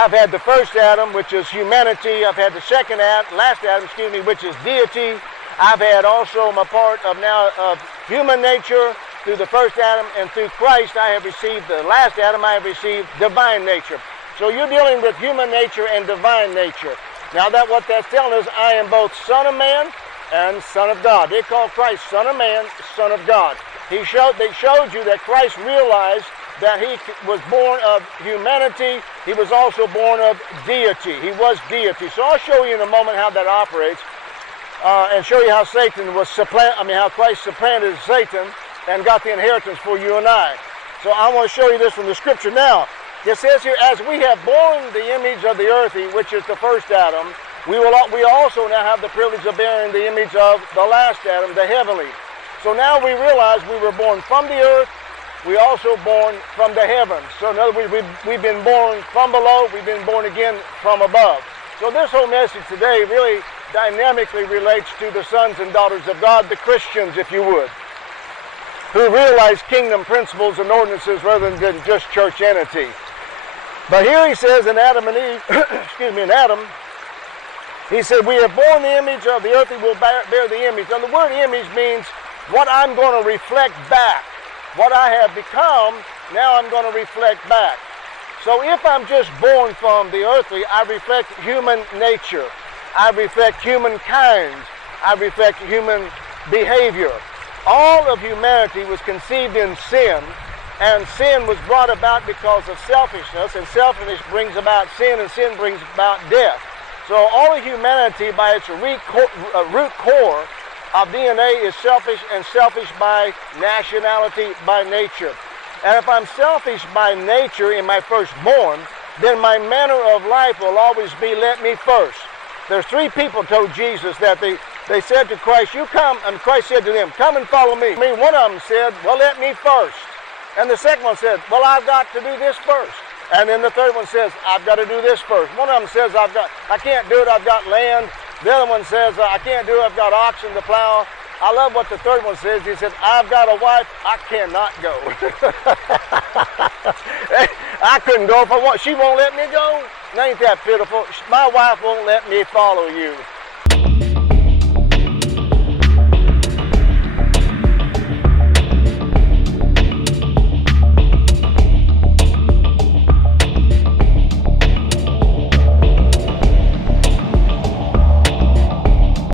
I've had the first Adam, which is humanity. I've had the last Adam, which is deity. I've had also my part of now of human nature through the first Adam, and through Christ I have received the last Adam. I have received divine nature. So you're dealing with human nature and divine nature. Now what that's telling us, I am both Son of Man and Son of God. They call Christ Son of Man, Son of God. They showed you that Christ realized that he was born of humanity. He was also born of deity. He was deity. So I'll show you in a moment how that operates, and show you how how Christ supplanted Satan and got the inheritance for you and I. So I want to show you this from the Scripture now. It says here, as we have borne the image of the earthy, which is the first Adam, we also now have the privilege of bearing the image of the last Adam, the heavenly. So now we realize we were born from the earth. We also born from the heavens. So in other words, we've been born from below. We've been born again from above. So this whole message today really dynamically relates to the sons and daughters of God, the Christians, if you would, who realize kingdom principles and ordinances rather than just church entity. But here he says in Adam and Eve, in Adam, he said, we have borne the image of the earth, we will bear the image. And the word image means what I'm going to reflect back. What I have become, now I'm going to reflect back. So if I'm just born from the earthly, I reflect human nature. I reflect humankind. I reflect human behavior. All of humanity was conceived in sin, and sin was brought about because of selfishness, and selfishness brings about sin, and sin brings about death. So all of humanity, by its root core of DNA, is selfish, and selfish by nationality, by nature. And if I'm selfish by nature in my firstborn, then my manner of life will always be, let me first. There's three people told Jesus that they said to Christ, you come, and Christ said to them, come and follow me. One of them said, well, let me first. And the second one said, well, I've got to do this first. And then the third one says, I've got to do this first. One of them says, I can't do it, I've got land. The other one says, I can't do it, I've got oxen to plow. I love what the third one says. He said, I've got a wife, I cannot go. I couldn't go if I want. She won't let me go. Ain't that pitiful? My wife won't let me follow you.